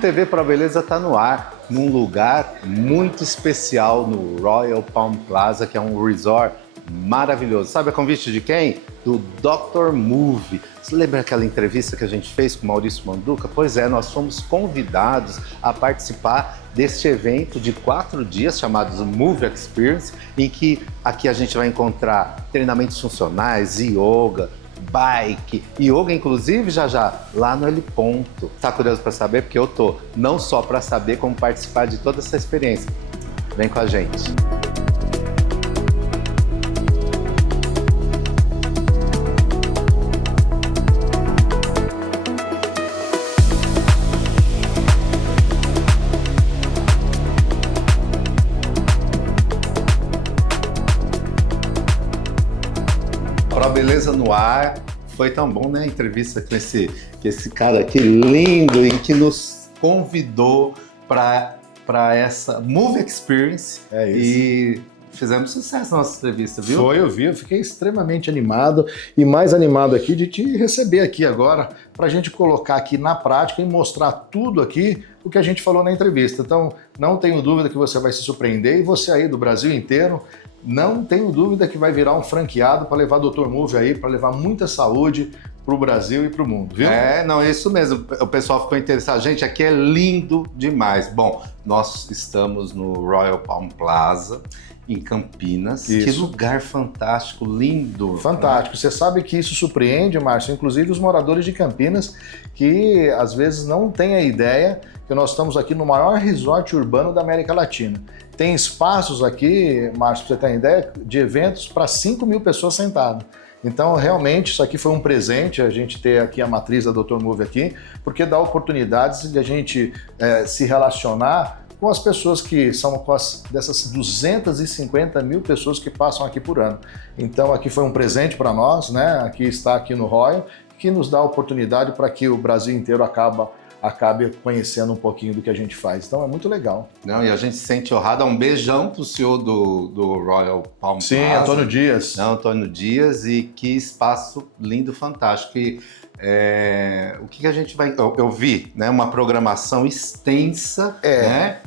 TV Pro Beleza está no ar, num lugar muito especial no Royal Palm Plaza, que é um resort maravilhoso. Sabe a convite de quem? Do Dr. Move. Você lembra aquela entrevista que a gente fez com o Maurício Manduca? Pois é, nós fomos convidados a participar deste evento de 4 dias chamados Move Experience, em que aqui a gente vai encontrar treinamentos funcionais, yoga, bike, yoga inclusive já lá no L Ponto. Tá curioso para saber? Porque eu tô, não só para saber como participar de toda essa experiência. Vem com a gente. Beleza no ar. Foi tão bom, né? A entrevista com esse cara aqui lindo e que nos convidou para essa Move Experience. É isso. E fizemos sucesso na nossa entrevista, viu? Foi, eu fiquei extremamente animado e mais animado aqui de te receber aqui agora para a gente colocar aqui na prática e mostrar tudo aqui o que a gente falou na entrevista. Então, não tenho dúvida que você vai se surpreender e você aí do Brasil inteiro, não tenho dúvida que vai virar um franqueado para levar o Dr. Move aí, para levar muita saúde para o Brasil e para o mundo, viu? Não, é isso mesmo. O pessoal ficou interessado. Gente, aqui é lindo demais. Bom, nós estamos no Royal Palm Plaza, em Campinas. Isso. Que lugar fantástico, lindo. Fantástico. Você sabe que isso surpreende, Márcio, inclusive os moradores de Campinas, que às vezes não têm a ideia que nós estamos aqui no maior resort urbano da América Latina. Tem espaços aqui, Márcio, para você ter uma ideia, de eventos para 5 mil pessoas sentadas. Então, realmente, isso aqui foi um presente, a gente ter aqui a matriz da Dr. Move aqui, porque dá oportunidades de a gente se relacionar com as pessoas que são dessas 250 mil pessoas que passam aqui por ano. Então, aqui foi um presente para nós, né? Aqui está aqui no Royal, que nos dá a oportunidade para que o Brasil inteiro acabe conhecendo um pouquinho do que a gente faz. Então é muito legal. Não, e a gente se sente honrado. Um beijão pro senhor do Royal Palm Plaza. Sim, Antônio Dias. Não, Antônio Dias, e que espaço lindo, fantástico. E, o que a gente vai... Eu vi, né, uma programação extensa, né,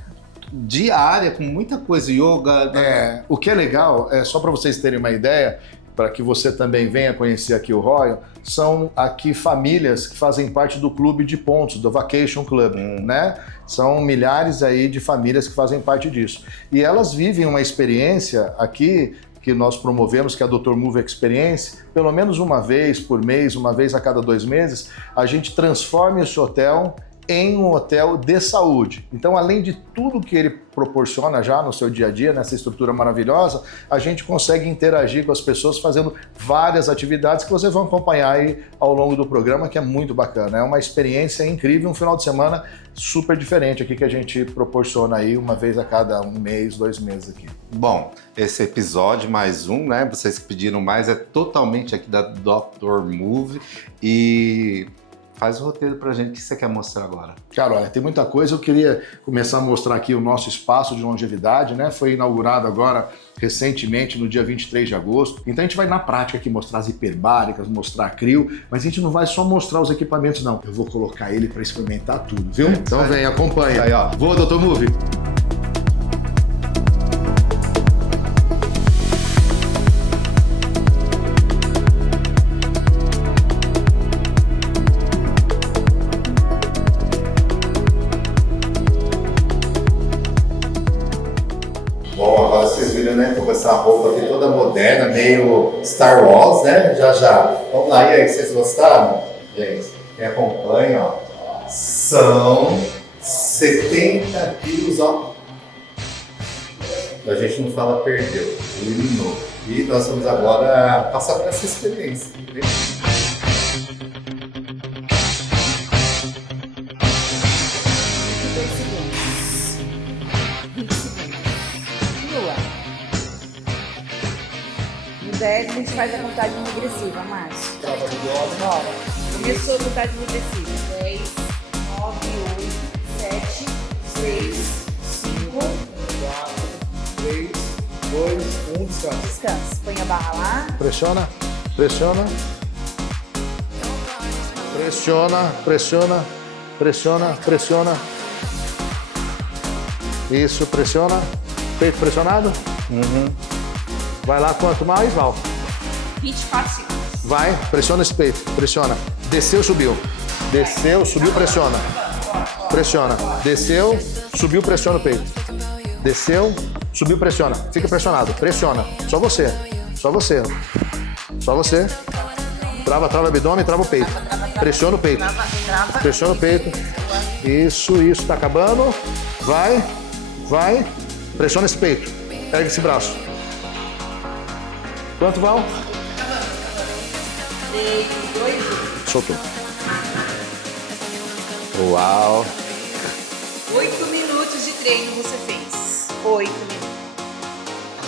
diária, com muita coisa, yoga... O que é legal, só para vocês terem uma ideia, para que você também venha conhecer aqui o Royal, são aqui famílias que fazem parte do clube de pontos, do Vacation Club, né? São milhares aí de famílias que fazem parte disso. E elas vivem uma experiência aqui que nós promovemos, que é a Dr. Move Experience, pelo menos uma vez por mês, uma vez a cada 2 meses, a gente transforma esse hotel em um hotel de saúde. Então, além de tudo que ele proporciona já no seu dia a dia, nessa estrutura maravilhosa, a gente consegue interagir com as pessoas fazendo várias atividades que vocês vão acompanhar aí ao longo do programa, que é muito bacana. É uma experiência incrível, um final de semana super diferente aqui que a gente proporciona aí uma vez a cada 1 mês, 2 meses aqui. Bom, esse episódio, mais um, né? Vocês que pediram mais, é totalmente aqui da Dr. Move e... Faz o roteiro pra gente, o que você quer mostrar agora? Cara, olha, tem muita coisa. Eu queria começar a mostrar aqui o nosso espaço de longevidade, né? Foi inaugurado agora recentemente, no dia 23 de agosto. Então a gente vai na prática aqui mostrar as hiperbáricas, mostrar a crio, mas a gente não vai só mostrar os equipamentos, não. Eu vou colocar ele para experimentar tudo, viu? Então vem, acompanha. Aí, ó. Vou, Dr. Move. Bom, agora vocês viram, né? Tô com essa roupa aqui toda moderna, meio Star Wars, né? Já. Vamos lá, e aí, vocês gostaram? Gente, quem acompanha, ó, são 70 quilos, ó. A gente não fala perdeu, eliminou. E nós vamos agora passar por essa experiência. Entendeu? A gente faz a contagem regressiva, Márcio. Bora. Começou a contagem regressiva. 10, 9, 8, 7, 6, 5, 4, 3, 2, 1, descansa. descansa. Põe a barra lá. Pressiona, pressiona. Pressiona, pressiona, pressiona, pressiona. Isso, pressiona. Peito pressionado. Vai lá, quanto mais, Val. 24 segundos. Vai, pressiona esse peito, pressiona. Desceu, subiu. Desceu, subiu, pressiona. Pressiona. Desceu, subiu, pressiona o peito. Desceu, subiu, pressiona. Fica pressionado, pressiona. Só você, só você. Só você. Trava o abdômen, trava o peito. Pressiona o peito. Pressiona o peito. Isso, tá acabando. Vai. Pressiona esse peito. Pega esse braço. Quanto, Val? 3, 2, 1. Soltou. Uau! 8 minutos de treino você fez. 8 minutos.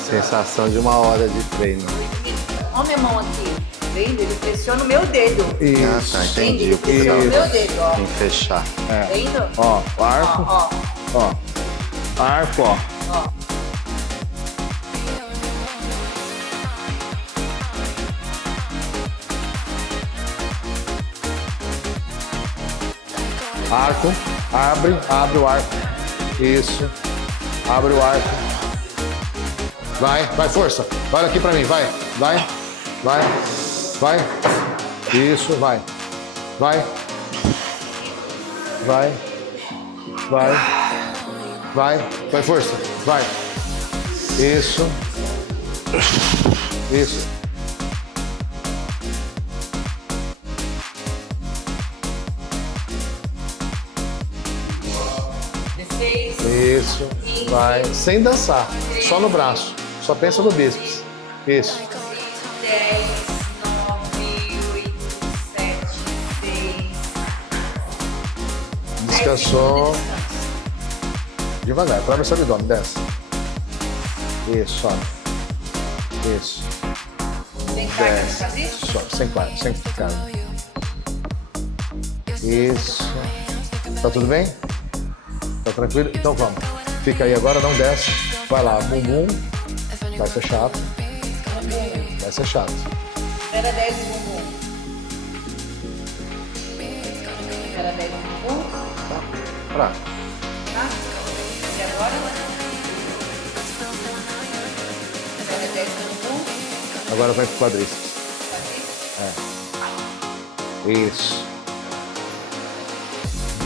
Sensação de 1 hora de treino. 8 minutos. Olha minha mão aqui. Tá vendo? Ele pressiona o meu dedo. Isso. Tá, Entende? entendi. Ele pressiona o meu dedo, ó. Tem que fechar. Tá vendo? Ó, arco. Ó. Arco, ó. Arco, abre o arco. Isso. Abre o arco. Vai, força. Olha aqui pra mim, vai. Isso, vai. Vai, força. Vai. Isso. Isso. 16. Isso. Vai. Sem dançar. Só no braço. Só pensa no bíceps. Isso. 10, 9, 8, 7, 6. Descansou. Devagar. Trava esse abdômen. Desce. Isso, sobe. Isso. Tem carga de fazer isso? Sobe. Sem carga. Isso. Tá tudo bem? Tá tranquilo? Então vamos. Fica aí agora, não desce. Vai lá, bumbum. Vai ser chato. Vai ser chato. 0 a 10 no bumbum. 0 a 10 no bumbum. Pra. Tá? E agora? 0 a 10 no bumbum. Agora vai pro quadríceps. Isso.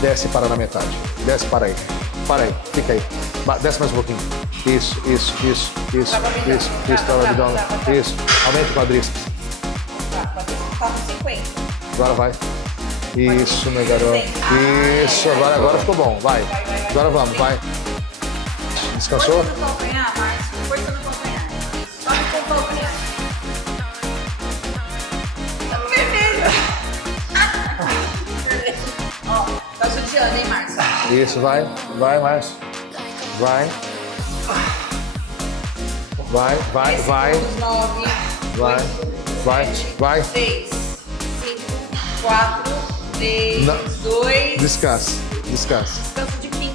Desce e para na metade. Desce, para aí. Para aí. Fica aí. Desce mais um pouquinho. Isso. Trava o abdômen. Isso. Aumenta o quadríceps. Tá, tá no 50. Agora vai. Isso, meu garoto. Isso. Agora ficou bom. Vai. Agora vamos. Vai. Descansou? Força no calcanhar, Márcio. Força no calcanhar. Sobe com o calcanhar. Tá vermelho. Ó, tá judiando, hein, Márcio? Isso, vai, Márcio. Vai. 9, 6, 5, 4, 3, Não. 2. Descansa. Descanso de 15.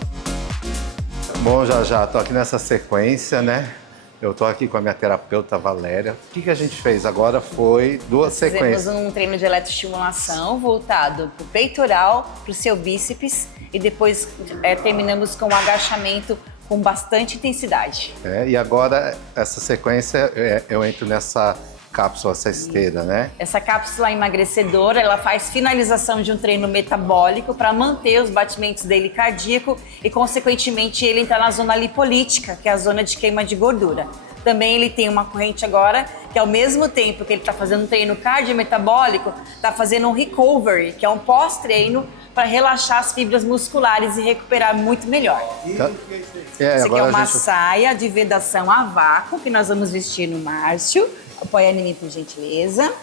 Bom, já tô aqui nessa sequência, né? Eu tô aqui com a minha terapeuta Valéria. O que a gente fez agora foi 2 sequências. Fizemos um treino de eletroestimulação voltado para o peitoral, para o seu bíceps e depois terminamos com um agachamento com bastante intensidade. E agora, essa sequência, eu entro nessa cápsula, essa esteira, né? Essa cápsula emagrecedora, ela faz finalização de um treino metabólico para manter os batimentos dele cardíaco e, consequentemente, ele entrar na zona lipolítica, que é a zona de queima de gordura. Também ele tem uma corrente agora que, ao mesmo tempo que ele está fazendo um treino cardiometabólico, está fazendo um recovery, que é um pós-treino para relaxar as fibras musculares e recuperar muito melhor. Essa aqui é uma saia de vedação a vácuo que nós vamos vestir no Márcio. Apoia em mim, por gentileza,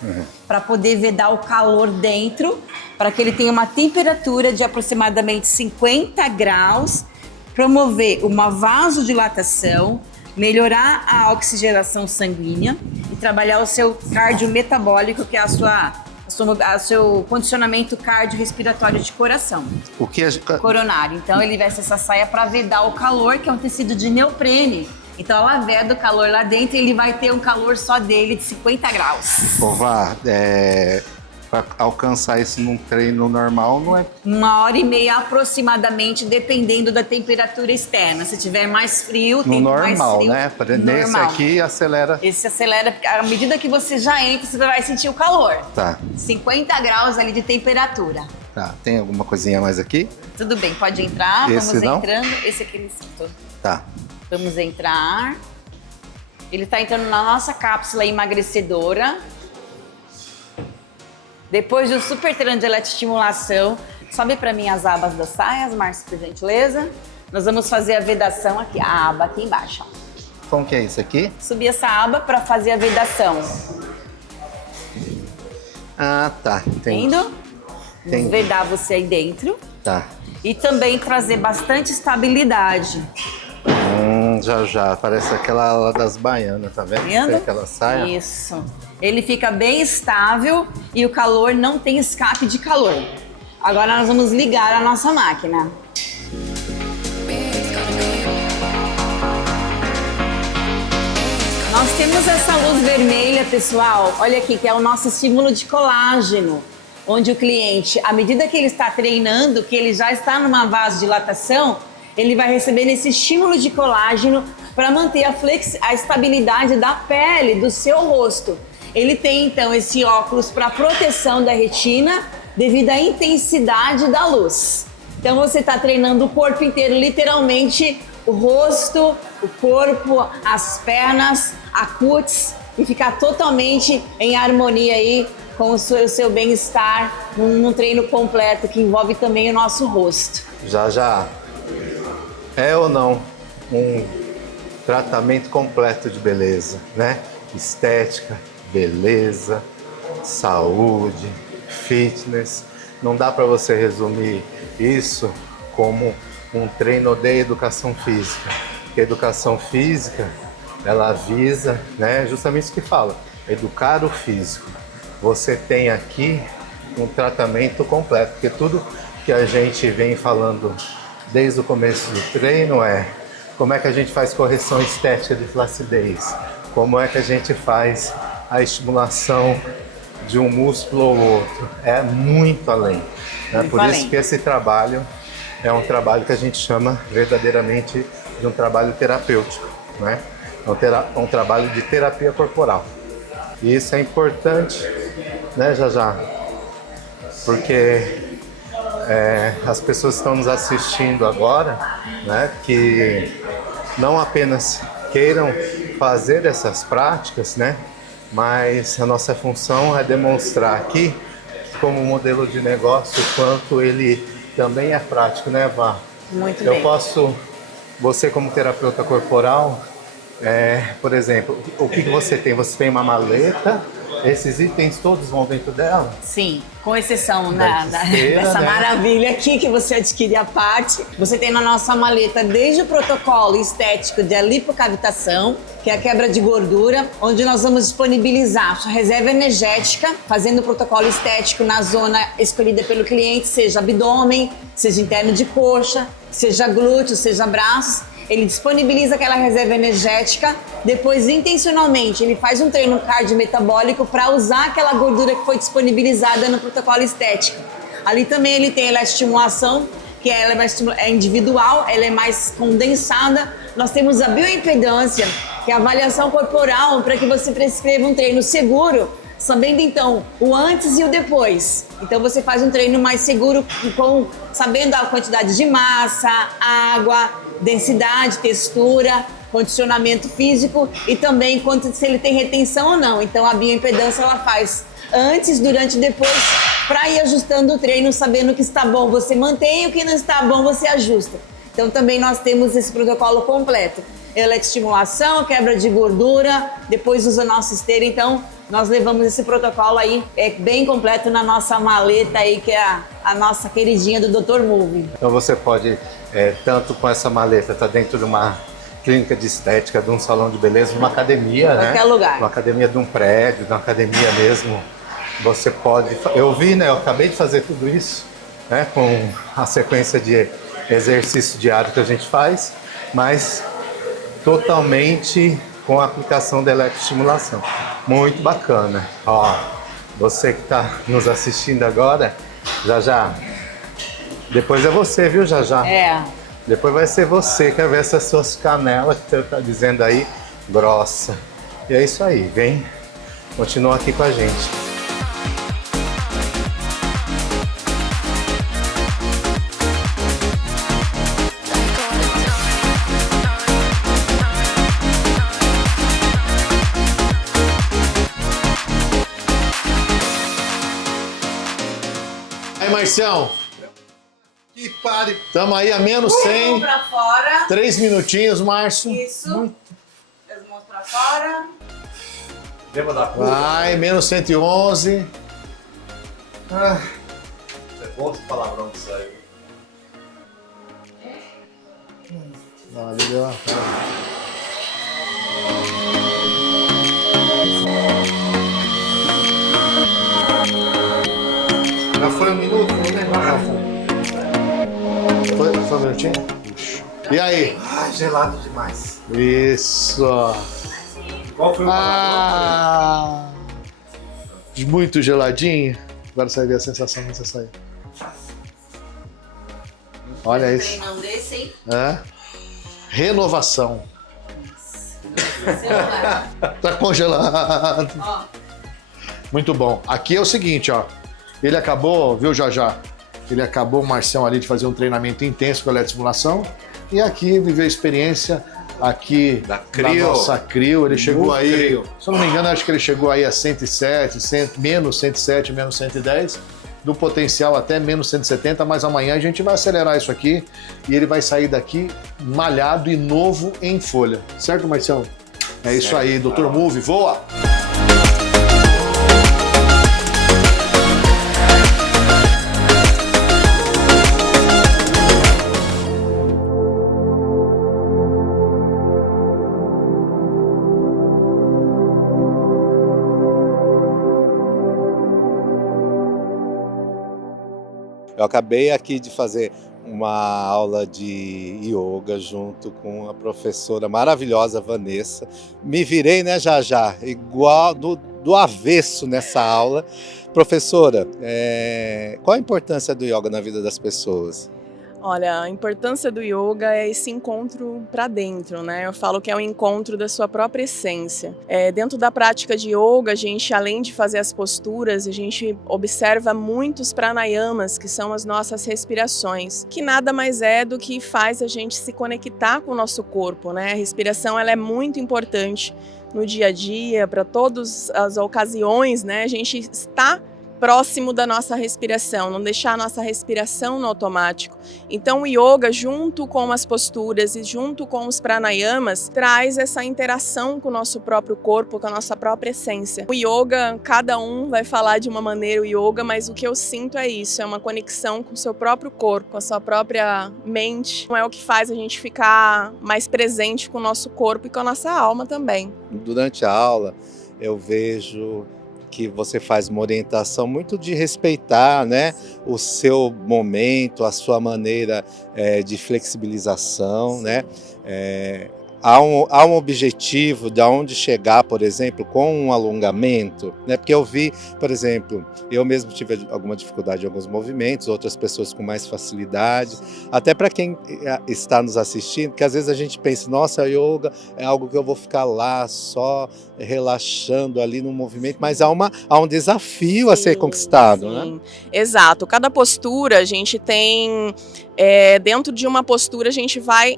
para poder vedar o calor dentro, para que ele tenha uma temperatura de aproximadamente 50 graus, promover uma vasodilatação, melhorar a oxigenação sanguínea e trabalhar o seu cardiometabólico, que é o seu condicionamento cardiorrespiratório de coração. O que Coronário. Então ele veste essa saia para vedar o calor, que é um tecido de neoprene. Então ela veda o calor lá dentro e ele vai ter um calor só dele de 50 graus. Vá, para alcançar isso num treino normal não é 1h30 aproximadamente, dependendo da temperatura externa. Se tiver mais frio, no tem mais normal, frio. né? Nesse Normal. aqui acelera. Esse acelera, porque à medida que você já entra, você vai sentir o calor. Tá, 50 graus ali de temperatura. tá. Tem alguma coisinha mais aqui? Tudo bem, pode entrar. Esse Vamos não? entrando. Esse aqui ele escutou. Tá. Vamos entrar. Ele está entrando na nossa cápsula emagrecedora. Depois do super treino de eletroestimulação, sobe para mim as abas das saias, Márcio, por gentileza. Nós vamos fazer a vedação aqui, a aba aqui embaixo. Ó. Como que é isso aqui? Subir essa aba para fazer a vedação. Ah, tá. Entendi. Entendo? Entendi. Vedar você aí dentro. Tá. E também trazer bastante estabilidade. Já. Parece aquela lá das baianas, tá vendo? Vendo? Tem aquela saia. Isso. Ele fica bem estável e o calor não tem escape de calor. Agora nós vamos ligar a nossa máquina. Nós temos essa luz vermelha, pessoal. Olha aqui, que é o nosso estímulo de colágeno. Onde o cliente, à medida que ele está treinando, que ele já está numa vasodilatação, ele vai recebendo esse estímulo de colágeno para manter a estabilidade da pele do seu rosto. Ele tem então esse óculos para proteção da retina devido à intensidade da luz. Então você está treinando o corpo inteiro, literalmente o rosto, o corpo, as pernas, a cutis, e ficar totalmente em harmonia aí com o seu bem-estar num treino completo que envolve também o nosso rosto. Já. É ou não um tratamento completo de beleza, né? Estética, beleza, saúde, fitness. Não dá para você resumir isso como um treino de educação física. Porque a educação física, ela visa, né, justamente isso que fala, educar o físico. Você tem aqui um tratamento completo, porque tudo que a gente vem falando desde o começo do treino é como é que a gente faz correção estética de flacidez, como é que a gente faz a estimulação de um músculo ou outro. É muito além. Né? Por isso que esse trabalho é um trabalho que a gente chama verdadeiramente de um trabalho terapêutico, né? É um trabalho de terapia corporal. E isso é importante, né, já, porque as pessoas que estão nos assistindo agora, né, que não apenas queiram fazer essas práticas, né, mas a nossa função é demonstrar aqui, como modelo de negócio, o quanto ele também é prático, né, Vá? Muito bem. Você como terapeuta corporal, por exemplo, o que você tem? Você tem uma maleta, esses itens todos vão dentro dela? Sim, com exceção esteira, dessa né? maravilha aqui que você adquire à parte. Você tem na nossa maleta desde o protocolo estético de lipocavitação, que é a quebra de gordura, onde nós vamos disponibilizar sua reserva energética, fazendo o protocolo estético na zona escolhida pelo cliente, seja abdômen, seja interno de coxa, seja glúteo, seja braços. Ele disponibiliza aquela reserva energética, depois intencionalmente ele faz um treino cardiometabólico para usar aquela gordura que foi disponibilizada no protocolo estético. Ali também ele tem a eletroestimulação, que ela é individual, ela é mais condensada. Nós temos a bioimpedância, que é a avaliação corporal para que você prescreva um treino seguro, sabendo então o antes e o depois. Então você faz um treino mais seguro, sabendo a quantidade de massa, água, densidade, textura, condicionamento físico e também se ele tem retenção ou não. Então a bioimpedância ela faz antes, durante e depois para ir ajustando o treino, sabendo o que está bom você mantém, o que não está bom você ajusta. Então também nós temos esse protocolo completo. Eletroestimulação, quebra de gordura, depois usa nossa esteira. Então nós levamos esse protocolo aí bem completo na nossa maleta aí, que é a nossa queridinha do Dr. Move. Então você pode, tanto com essa maleta, estar dentro de uma clínica de estética, de um salão de beleza, de uma academia, né? Qualquer lugar. Uma academia de um prédio, de uma academia mesmo. Você pode... Eu vi, né? Eu acabei de fazer tudo isso, né? Com a sequência de exercício diário que a gente faz, mas totalmente com a aplicação da eletroestimulação. Muito bacana. Ó, Você que está nos assistindo agora, já. Depois é você, viu, já. É. Depois vai ser você, quer ver essas suas canelas que você tá dizendo aí, grossa. E é isso aí, vem, continua aqui com a gente. Aí, Marcião, Que pare! estamos aí a menos 100. Pra fora. 3 minutinhos, Márcio. Isso. As mãos pra fora. Lembra da curva? Vai, menos 111. É bom esse palavrão que saiu. Olha, deu uma... Já foi um minuto, não tem mais. Foi um minutinho? E aí? Ai, gelado demais. Isso. Qual foi o Muito geladinho. Agora você vai ver a sensação quando você sair. Olha isso. Não desse, hein? Renovação. Tá congelado. Ó. Muito bom. Aqui é o seguinte, ó. Ele acabou, viu, já? Ele acabou, o Marcião, ali de fazer um treinamento intenso com a eletroestimulação. E aqui viveu a experiência aqui Da Crio. nossa Crio. Ele chegou No aí, Crio. se eu não me engano, acho que ele chegou aí a 107, menos 107, menos 110. Do potencial até menos 170, mas amanhã a gente vai acelerar isso aqui e ele vai sair daqui malhado e novo em folha. Certo, Marcião? É isso aí, Dr. Move, voa! Eu acabei aqui de fazer uma aula de yoga junto com a professora maravilhosa Vanessa. Me virei, né, já, igual do avesso nessa aula. Professora, qual a importância do yoga na vida das pessoas? Olha, a importância do yoga é esse encontro para dentro, né? Eu falo que é um encontro da sua própria essência. Dentro da prática de yoga, a gente, além de fazer as posturas, a gente observa muitos pranayamas, que são as nossas respirações, que nada mais é do que faz a gente se conectar com o nosso corpo, né? A respiração, ela é muito importante no dia a dia, para todas as ocasiões, né? A gente está próximo da nossa respiração, não deixar a nossa respiração no automático. Então o yoga, junto com as posturas e junto com os pranayamas, traz essa interação com o nosso próprio corpo, com a nossa própria essência. O yoga, cada um vai falar de uma maneira o yoga, mas o que eu sinto é isso, é uma conexão com o seu próprio corpo, com a sua própria mente. Não é o que faz a gente ficar mais presente com o nosso corpo e com a nossa alma também. Durante a aula, eu vejo que você faz uma orientação muito de respeitar, né, o seu momento, a sua maneira de flexibilização, né? Há um objetivo de onde chegar, por exemplo, com um alongamento, né? Porque eu vi, por exemplo, eu mesmo tive alguma dificuldade em alguns movimentos, outras pessoas com mais facilidade, até para quem está nos assistindo, que às vezes a gente pensa, nossa, yoga é algo que eu vou ficar lá só relaxando ali no movimento, mas há um desafio a ser conquistado, sim. Né? Exato, cada postura a gente tem, dentro de uma postura a gente vai,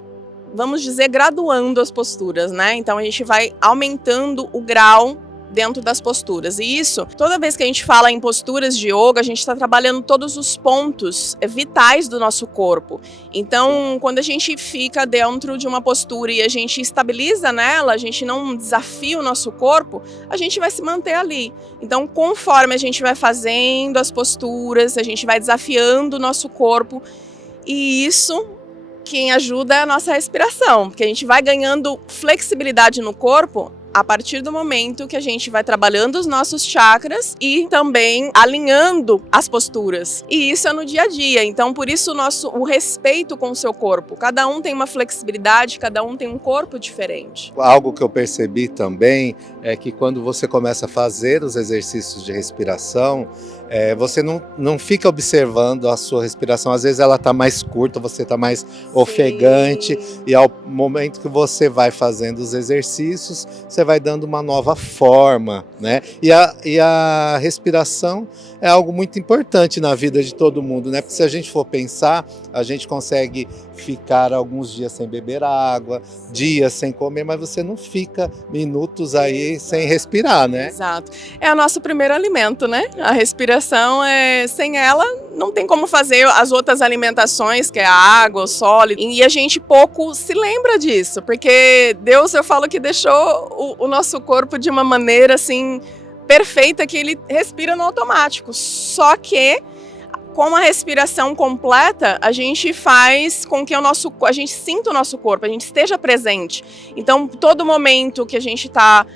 vamos dizer, graduando as posturas, né? Então a gente vai aumentando o grau dentro das posturas. E isso, toda vez que a gente fala em posturas de yoga, a gente está trabalhando todos os pontos vitais do nosso corpo. Então, quando a gente fica dentro de uma postura e a gente estabiliza nela, a gente não desafia o nosso corpo, a gente vai se manter ali. Então, conforme a gente vai fazendo as posturas, a gente vai desafiando o nosso corpo, e isso, quem ajuda é a nossa respiração, porque a gente vai ganhando flexibilidade no corpo a partir do momento que a gente vai trabalhando os nossos chakras e também alinhando as posturas. E isso é no dia a dia. Então, por isso o respeito com o seu corpo. Cada um tem uma flexibilidade, cada um tem um corpo diferente. Algo que eu percebi também é que quando você começa a fazer os exercícios de respiração, você não fica observando a sua respiração. Às vezes ela está mais curta, você está mais ofegante. Sim. E ao momento que você vai fazendo os exercícios, você vai dando uma nova forma, né? E a respiração é algo muito importante na vida de todo mundo, né? Porque se a gente for pensar, a gente consegue ficar alguns dias sem beber água, dias sem comer, mas você não fica minutos aí sem respirar, né? Exato. É o nosso primeiro alimento, né? A respiração, sem ela, não tem como fazer as outras alimentações, que é a água, o sólido. E a gente pouco se lembra disso, porque Deus, eu falo que deixou o nosso corpo de uma maneira, assim, perfeita, que ele respira no automático. Só que com a respiração completa, a gente faz com que a gente sinta o nosso corpo, a gente esteja presente. Então, todo momento que a gente está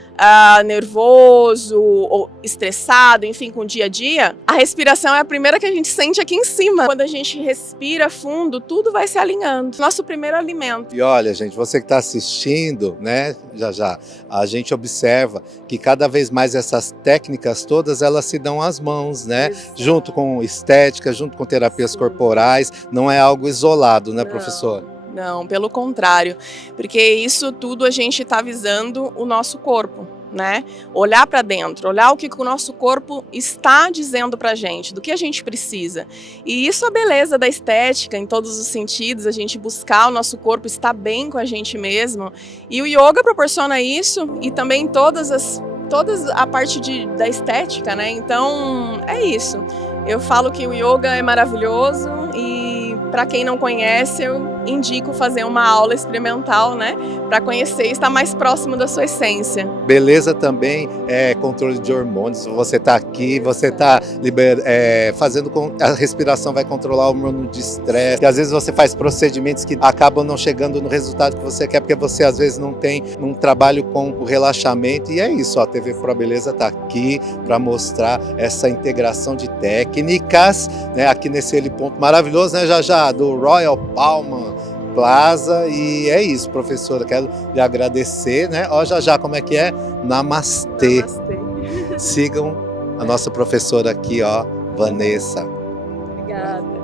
nervoso ou estressado, enfim, com o dia a dia, a respiração é a primeira que a gente sente aqui em cima. Quando a gente respira fundo, tudo vai se alinhando. Nosso primeiro alimento. E olha, gente, você que está assistindo, né, já, a gente observa que cada vez mais essas técnicas todas, elas se dão às mãos, né? Exato. Junto com estética, junto com terapias corporais, não é algo isolado, né, Não. professor? Não, pelo contrário, porque isso tudo a gente está visando o nosso corpo, né? Olhar para dentro, olhar o que o nosso corpo está dizendo para a gente, do que a gente precisa. E isso é a beleza da estética em todos os sentidos, a gente buscar o nosso corpo estar bem com a gente mesmo. E o yoga proporciona isso e também toda a parte da estética, né? Então é isso. Eu falo que o yoga é maravilhoso e para quem não conhece, eu indico fazer uma aula experimental, né? Para conhecer e estar mais próximo da sua essência. Beleza também é controle de hormônios. Você está aqui, você está fazendo com a respiração, vai controlar o hormônio de estresse. E às vezes você faz procedimentos que acabam não chegando no resultado que você quer, porque você às vezes não tem um trabalho com o relaxamento. E é isso, ó, a TV Pro Beleza está aqui para mostrar essa integração de técnicas, né? Aqui nesse ponto maravilhoso, né, já do Royal Palm Plaza. E é isso, professora, quero lhe agradecer, né? Ó, já como é que é? Namastê. Namastê. Sigam a nossa professora aqui, ó, Vanessa. Obrigada.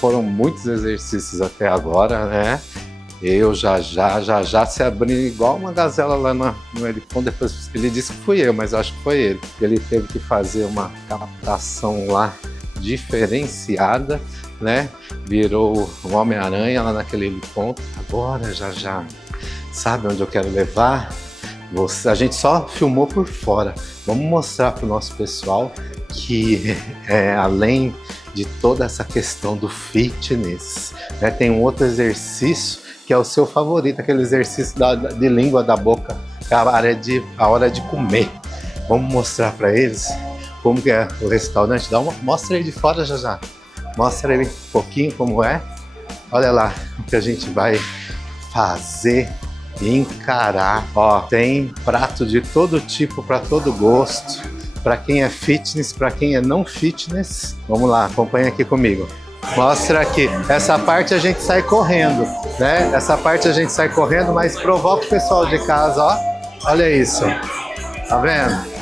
Foram muitos exercícios até agora, né? Eu já se abrindo igual uma gazela lá no helicóptero. Depois ele disse que fui eu, mas acho que foi ele. Ele teve que fazer uma captação lá diferenciada, né? Virou um Homem-Aranha lá naquele helicóptero. Agora já sabe onde eu quero levar? A gente só filmou por fora. Vamos mostrar para o nosso pessoal que além de toda essa questão do fitness, né, tem um outro exercício que é o seu favorito, aquele exercício de língua da boca, que é a hora de comer. Vamos mostrar para eles como que é o restaurante. Mostra aí de fora, já. Mostra aí um pouquinho como é. Olha lá o que a gente vai fazer e encarar. Ó, tem prato de todo tipo, para todo gosto. Para quem é fitness, para quem é não fitness. Vamos lá, acompanha aqui comigo. Mostra aqui. Essa parte a gente sai correndo, né? Essa parte a gente sai correndo, mas provoca o pessoal de casa, ó. Olha isso. Tá vendo?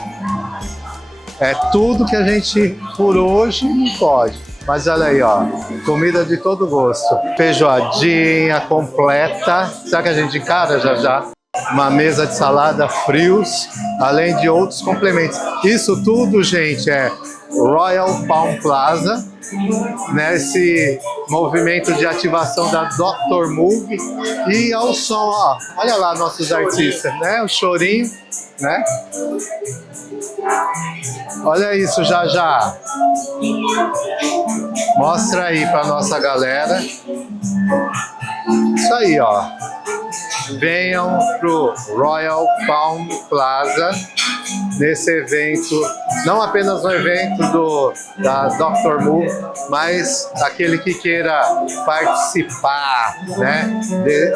É tudo que a gente, por hoje, não pode. Mas olha aí, ó. Comida de todo gosto. Feijoadinha completa. Será que a gente encara já? Uma mesa de salada frios, além de outros complementos. Isso tudo, gente, é Royal Palm Plaza, nesse movimento de ativação da Dr. Move. E ao som, ó, olha lá nossos artistas, né? O chorinho, né? Olha isso, já. Mostra aí pra nossa galera. Isso aí, ó. Venham pro Royal Palm Plaza nesse evento, não apenas no evento da Dr. Move, mas aquele que queira participar, né,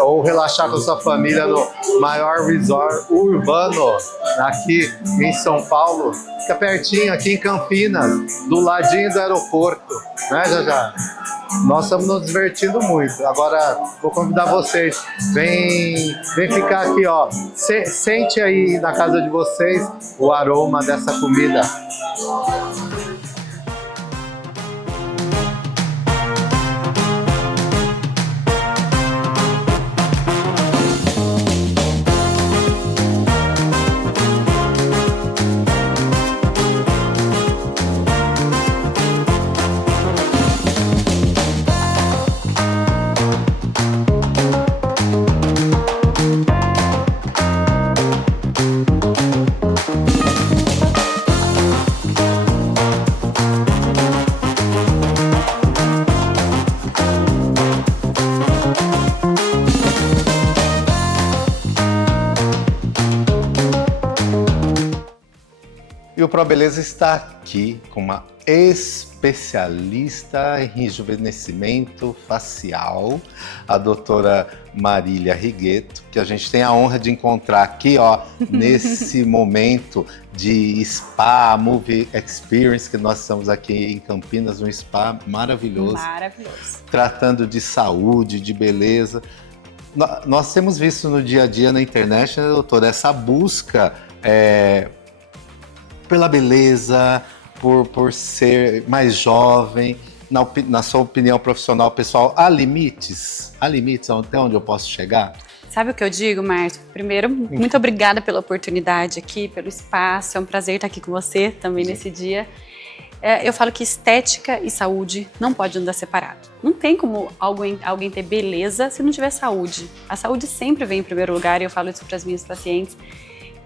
ou relaxar com sua família no maior resort urbano aqui em São Paulo, fica pertinho, aqui em Campinas, do ladinho do aeroporto, né, Jajá? Nós estamos nos divertindo muito. Agora vou convidar vocês, vem ficar aqui, ó. Sente aí na casa de vocês o aroma dessa comida. E o ProBeleza está aqui com uma especialista em rejuvenescimento facial, a doutora Marília Righetto, que a gente tem a honra de encontrar aqui, ó, nesse momento de spa, movie experience, que nós estamos aqui em Campinas, um spa maravilhoso. Maravilhoso. Tratando de saúde, de beleza. Nós temos visto no dia a dia na internet, né, doutora, essa busca pela beleza, por ser mais jovem. Na sua opinião profissional, pessoal, há limites? Há limites até onde eu posso chegar? Sabe o que eu digo, Márcio? Primeiro, muito obrigada pela oportunidade aqui, pelo espaço. É um prazer estar aqui com você também nesse dia. Eu falo que estética e saúde não pode andar separado. Não tem como alguém ter beleza se não tiver saúde. A saúde sempre vem em primeiro lugar e eu falo isso para as minhas pacientes.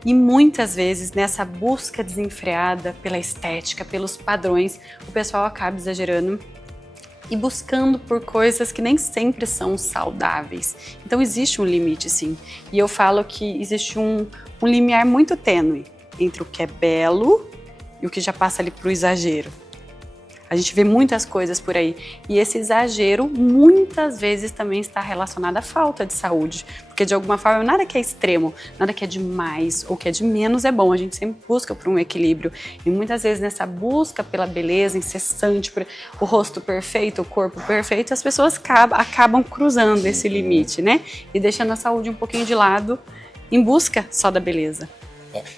E muitas vezes, nessa busca desenfreada pela estética, pelos padrões, o pessoal acaba exagerando e buscando por coisas que nem sempre são saudáveis. Então existe um limite, sim. E eu falo que existe um limiar muito tênue entre o que é belo e o que já passa ali para o exagero. A gente vê muitas coisas por aí. E esse exagero, muitas vezes, também está relacionado à falta de saúde. Porque, de alguma forma, nada que é extremo, nada que é de mais ou que é de menos é bom. A gente sempre busca por um equilíbrio. E muitas vezes, nessa busca pela beleza incessante, por o rosto perfeito, o corpo perfeito, as pessoas acabam cruzando esse limite, né? E deixando a saúde um pouquinho de lado em busca só da beleza.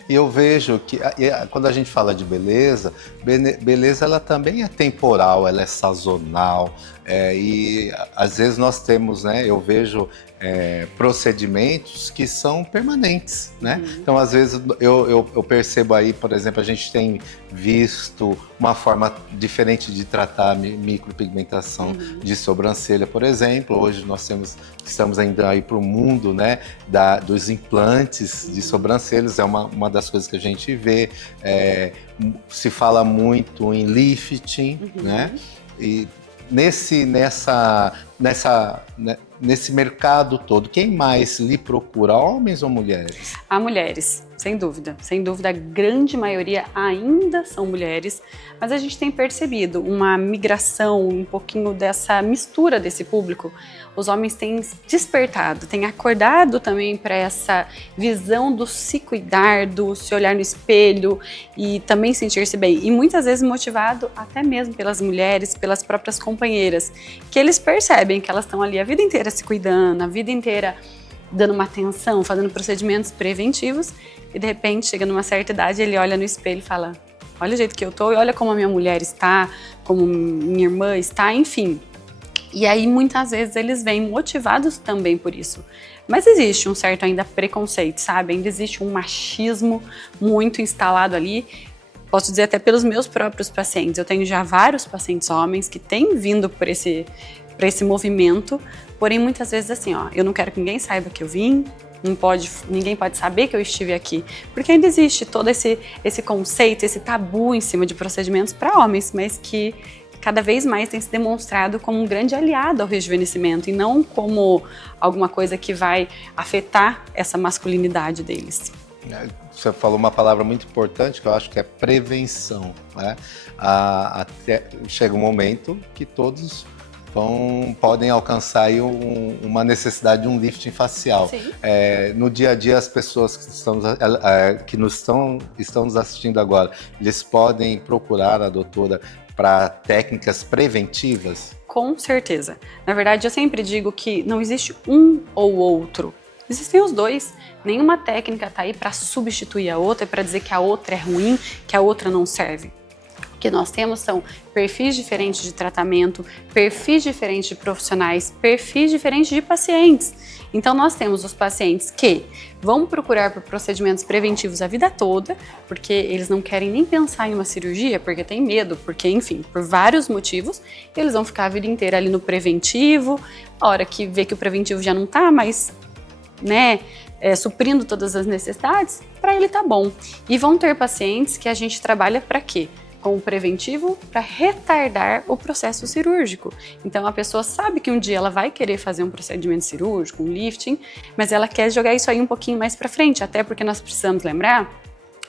E eu vejo que quando a gente fala de beleza, beleza ela também é temporal, ela é sazonal, e às vezes nós temos, né, eu vejo procedimentos que são permanentes, né? Então às vezes eu percebo aí, por exemplo, a gente tem visto uma forma diferente de tratar micropigmentação de sobrancelha, por exemplo. Hoje nós estamos ainda aí para o mundo, né, dos implantes de sobrancelhas, é uma das coisas que a gente vê. Se fala muito em lifting, né? E nesse mercado todo, quem mais lhe procura, homens ou mulheres? Há mulheres, sem dúvida. Sem dúvida, a grande maioria ainda são mulheres, mas a gente tem percebido uma migração, um pouquinho dessa mistura desse público. Os homens têm despertado, têm acordado também para essa visão do se cuidar, do se olhar no espelho e também sentir-se bem. E muitas vezes motivado até mesmo pelas mulheres, pelas próprias companheiras, que eles percebem que elas estão ali a vida inteira se cuidando, a vida inteira dando uma atenção, fazendo procedimentos preventivos, e de repente chega numa certa idade, ele olha no espelho e fala: olha o jeito que eu tô, e olha como a minha mulher está, como minha irmã está, enfim. E aí muitas vezes eles vêm motivados também por isso. Mas existe um certo ainda preconceito, sabe? Ainda existe um machismo muito instalado ali. Posso dizer até pelos meus próprios pacientes. Eu tenho já vários pacientes homens que têm vindo para esse movimento, porém muitas vezes assim, ó, eu não quero que ninguém saiba que eu vim, ninguém pode saber que eu estive aqui, porque ainda existe todo esse conceito, esse tabu em cima de procedimentos para homens, mas que cada vez mais tem se demonstrado como um grande aliado ao rejuvenescimento e não como alguma coisa que vai afetar essa masculinidade deles. Você falou uma palavra muito importante que eu acho que é prevenção, né? Até chega um momento que todos podem alcançar aí uma necessidade de um lifting facial. No dia a dia, as pessoas que estão nos assistindo agora, eles podem procurar a doutora para técnicas preventivas? Com certeza. Na verdade, eu sempre digo que não existe um ou outro. Existem os dois. Nenhuma técnica está aí para substituir a outra, para dizer que a outra é ruim, que a outra não serve. O que nós temos são perfis diferentes de tratamento, perfis diferentes de profissionais, perfis diferentes de pacientes. Então nós temos os pacientes que vão procurar por procedimentos preventivos a vida toda, porque eles não querem nem pensar em uma cirurgia, porque tem medo, porque enfim, por vários motivos, eles vão ficar a vida inteira ali no preventivo, a hora que vê que o preventivo já não está mais, suprindo todas as necessidades, para ele tá bom. E vão ter pacientes que a gente trabalha para quê? Com o preventivo para retardar o processo cirúrgico. Então a pessoa sabe que um dia ela vai querer fazer um procedimento cirúrgico, um lifting, mas ela quer jogar isso aí um pouquinho mais para frente, até porque nós precisamos lembrar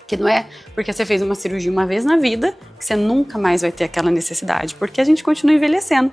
que não é porque você fez uma cirurgia uma vez na vida que você nunca mais vai ter aquela necessidade, porque a gente continua envelhecendo.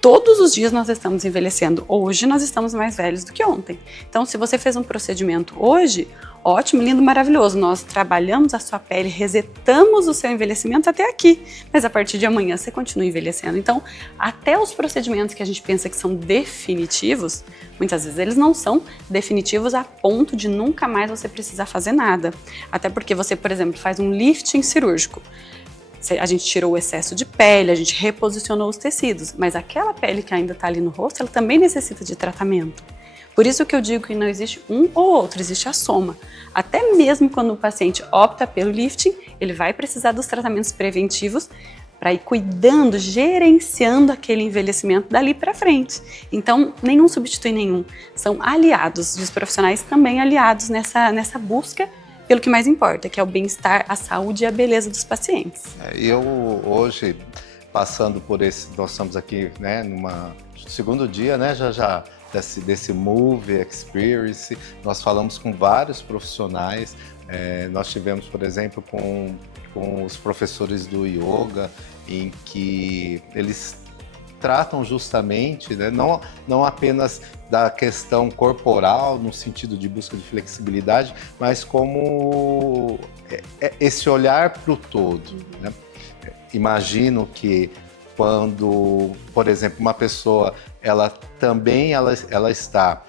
Todos os dias nós estamos envelhecendo. Hoje nós estamos mais velhos do que ontem. Então, se você fez um procedimento hoje, ótimo, lindo, maravilhoso. Nós trabalhamos a sua pele, resetamos o seu envelhecimento até aqui. Mas a partir de amanhã você continua envelhecendo. Então, até os procedimentos que a gente pensa que são definitivos, muitas vezes eles não são definitivos a ponto de nunca mais você precisar fazer nada. Até porque você, por exemplo, faz um lifting cirúrgico. A gente tirou o excesso de pele, a gente reposicionou os tecidos, mas aquela pele que ainda está ali no rosto, ela também necessita de tratamento. Por isso que eu digo que não existe um ou outro, existe a soma. Até mesmo quando o paciente opta pelo lifting, ele vai precisar dos tratamentos preventivos para ir cuidando, gerenciando aquele envelhecimento dali para frente. Então, nenhum substitui nenhum. São aliados, e os profissionais também aliados nessa busca pelo que mais importa, que é o bem-estar, a saúde e a beleza dos pacientes. Eu hoje, passando por nós estamos aqui, numa segundo dia, já desse Move Experience, nós falamos com vários profissionais, nós tivemos, por exemplo, com os professores do yoga, em que eles tratam justamente, não apenas da questão corporal, no sentido de busca de flexibilidade, mas como esse olhar para o todo. Imagino que quando, por exemplo, uma pessoa, ela está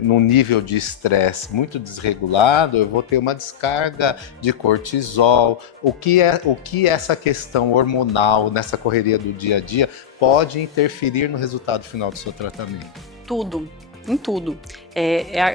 num nível de estresse muito desregulado, eu vou ter uma descarga de cortisol. O que essa questão hormonal nessa correria do dia a dia pode interferir no resultado final do seu tratamento? Tudo, em tudo.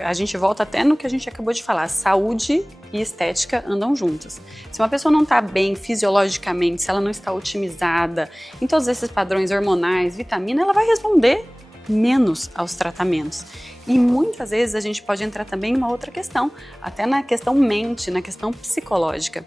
A gente volta até no que a gente acabou de falar, saúde e estética andam juntas. Se uma pessoa não está bem fisiologicamente, se ela não está otimizada em todos esses padrões hormonais, vitamina, ela vai responder menos aos tratamentos. E muitas vezes a gente pode entrar também em uma outra questão, até na questão mente, na questão psicológica.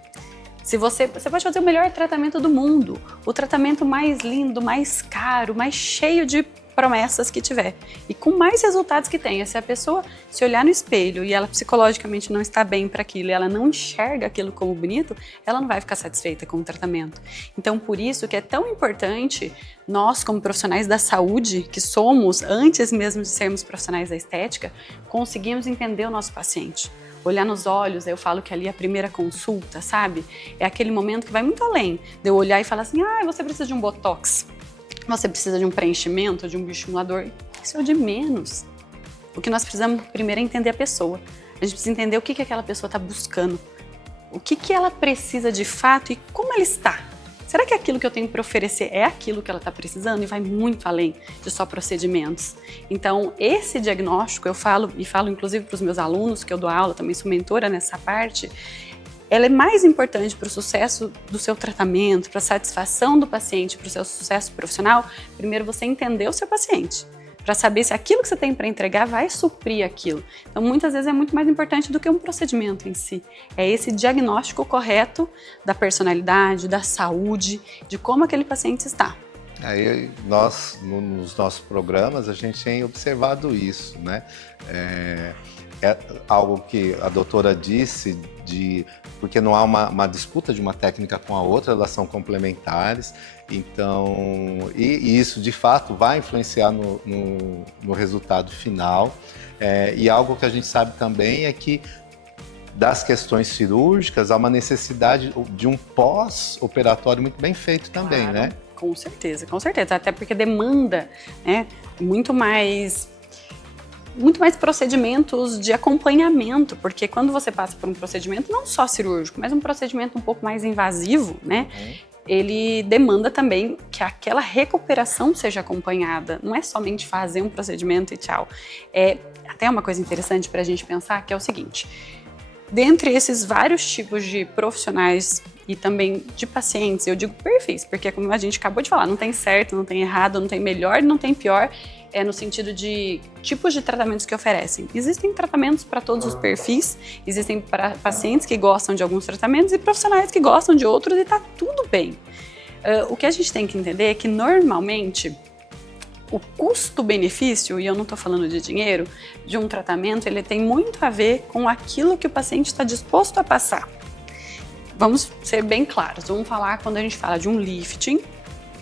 Você pode fazer o melhor tratamento do mundo, o tratamento mais lindo, mais caro, mais cheio de promessas que tiver e com mais resultados que tenha. Se a pessoa se olhar no espelho e ela psicologicamente não está bem para aquilo e ela não enxerga aquilo como bonito, ela não vai ficar satisfeita com o tratamento. Então, por isso que é tão importante nós, como profissionais da saúde, que somos, antes mesmo de sermos profissionais da estética, conseguimos entender o nosso paciente. Olhar nos olhos, eu falo que ali é a primeira consulta, sabe? É aquele momento que vai muito além de eu olhar e falar assim, você precisa de um botox, você precisa de um preenchimento, de um bioestimulador. Isso é o de menos. O que nós precisamos primeiro é entender a pessoa. A gente precisa entender o que aquela pessoa está buscando, o que ela precisa de fato e como ela está. Será que aquilo que eu tenho para oferecer é aquilo que ela está precisando? E vai muito além de só procedimentos. Então, esse diagnóstico, eu falo inclusive para os meus alunos, que eu dou aula, também sou mentora nessa parte, ela é mais importante para o sucesso do seu tratamento, para a satisfação do paciente, para o seu sucesso profissional. Primeiro, você entender o seu paciente, para saber se aquilo que você tem para entregar vai suprir aquilo. Então, muitas vezes é muito mais importante do que um procedimento em si. É esse diagnóstico correto da personalidade, da saúde, de como aquele paciente está. Aí nós, nos nossos programas, a gente tem observado isso, né? É algo que a doutora disse, porque não há uma disputa de uma técnica com a outra, elas são complementares, então, e isso de fato vai influenciar no resultado final. E algo que a gente sabe também é que das questões cirúrgicas há uma necessidade de um pós-operatório muito bem feito também, Claro, né? Com certeza, até porque demanda, né, muito mais procedimentos de acompanhamento, porque quando você passa por um procedimento não só cirúrgico, mas um procedimento um pouco mais invasivo, né, ele demanda também que aquela recuperação seja acompanhada, não é somente fazer um procedimento e tchau. Até uma coisa interessante para a gente pensar que é o seguinte: dentre esses vários tipos de profissionais e também de pacientes, eu digo perfis, porque como a gente acabou de falar, não tem certo, não tem errado, não tem melhor, não tem pior, no sentido de tipos de tratamentos que oferecem. Existem tratamentos para todos os perfis, existem para pacientes que gostam de alguns tratamentos e profissionais que gostam de outros, e tá tudo bem. O que a gente tem que entender é que normalmente o custo-benefício, e eu não estou falando de dinheiro, de um tratamento, ele tem muito a ver com aquilo que o paciente está disposto a passar. Vamos ser bem claros, vamos falar quando a gente fala de um lifting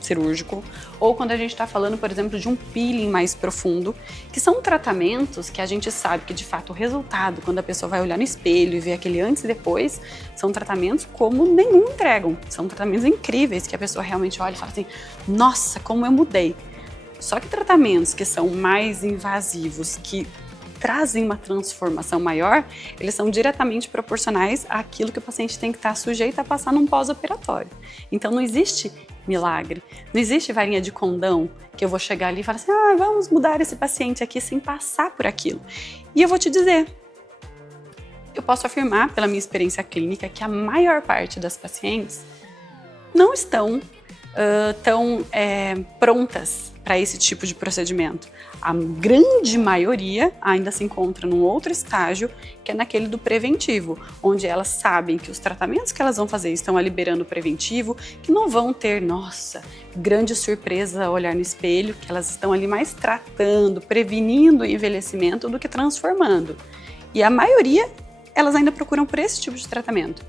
cirúrgico, ou quando a gente está falando, por exemplo, de um peeling mais profundo, que são tratamentos que a gente sabe que, de fato, o resultado, quando a pessoa vai olhar no espelho e ver aquele antes e depois, são tratamentos como nenhum entregam. São tratamentos incríveis, que a pessoa realmente olha e fala assim, nossa, como eu mudei. Só que tratamentos que são mais invasivos, que trazem uma transformação maior, eles são diretamente proporcionais àquilo que o paciente tem que estar sujeito a passar num pós-operatório. Então não existe milagre, não existe varinha de condão que eu vou chegar ali e falar assim, vamos mudar esse paciente aqui sem passar por aquilo. E eu vou te dizer, eu posso afirmar pela minha experiência clínica que a maior parte das pacientes não estão tão prontas para esse tipo de procedimento. A grande maioria ainda se encontra num outro estágio, que é naquele do preventivo, onde elas sabem que os tratamentos que elas vão fazer estão liberando o preventivo, que não vão ter, nossa, grande surpresa ao olhar no espelho, que elas estão ali mais tratando, prevenindo o envelhecimento do que transformando. E a maioria, elas ainda procuram por esse tipo de tratamento.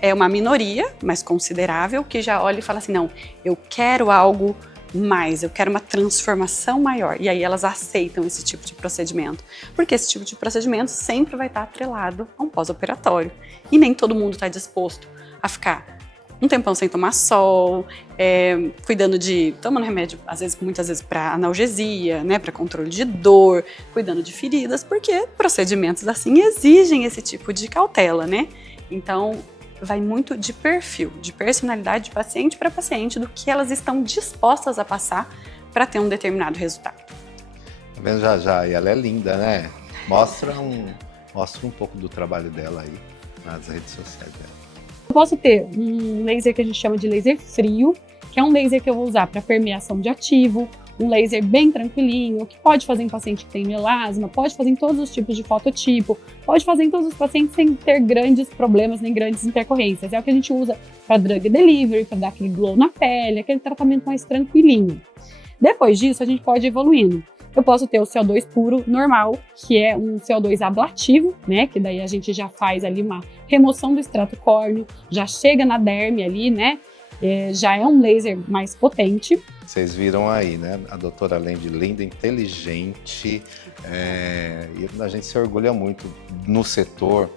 É uma minoria, mas considerável, que já olha e fala assim, não, eu quero algo mais, eu quero uma transformação maior. E aí elas aceitam esse tipo de procedimento, porque esse tipo de procedimento sempre vai estar atrelado a um pós-operatório. E nem todo mundo está disposto a ficar um tempão sem tomar sol, tomando remédio, muitas vezes para analgesia, né, para controle de dor, cuidando de feridas, porque procedimentos assim exigem esse tipo de cautela, né? Então, vai muito de perfil, de personalidade de paciente para paciente, do que elas estão dispostas a passar para ter um determinado resultado. Tá vendo já? E ela é linda, né? Mostra um pouco do trabalho dela aí nas redes sociais dela. Eu posso ter um laser que a gente chama de laser frio, que é um laser que eu vou usar para permeação de ativo, um laser bem tranquilinho, que pode fazer em paciente que tem melasma, pode fazer em todos os tipos de fototipo, pode fazer em todos os pacientes sem ter grandes problemas nem grandes intercorrências. É o que a gente usa para drug delivery, para dar aquele glow na pele, aquele tratamento mais tranquilinho. Depois disso, a gente pode ir evoluindo. Eu posso ter o CO2 puro normal, que é um CO2 ablativo, né? Que daí a gente já faz ali uma remoção do extrato córneo, já chega na derme ali, né? Já é um laser mais potente. Vocês viram aí, né? A doutora, além de linda, inteligente, e a gente se orgulha muito no setor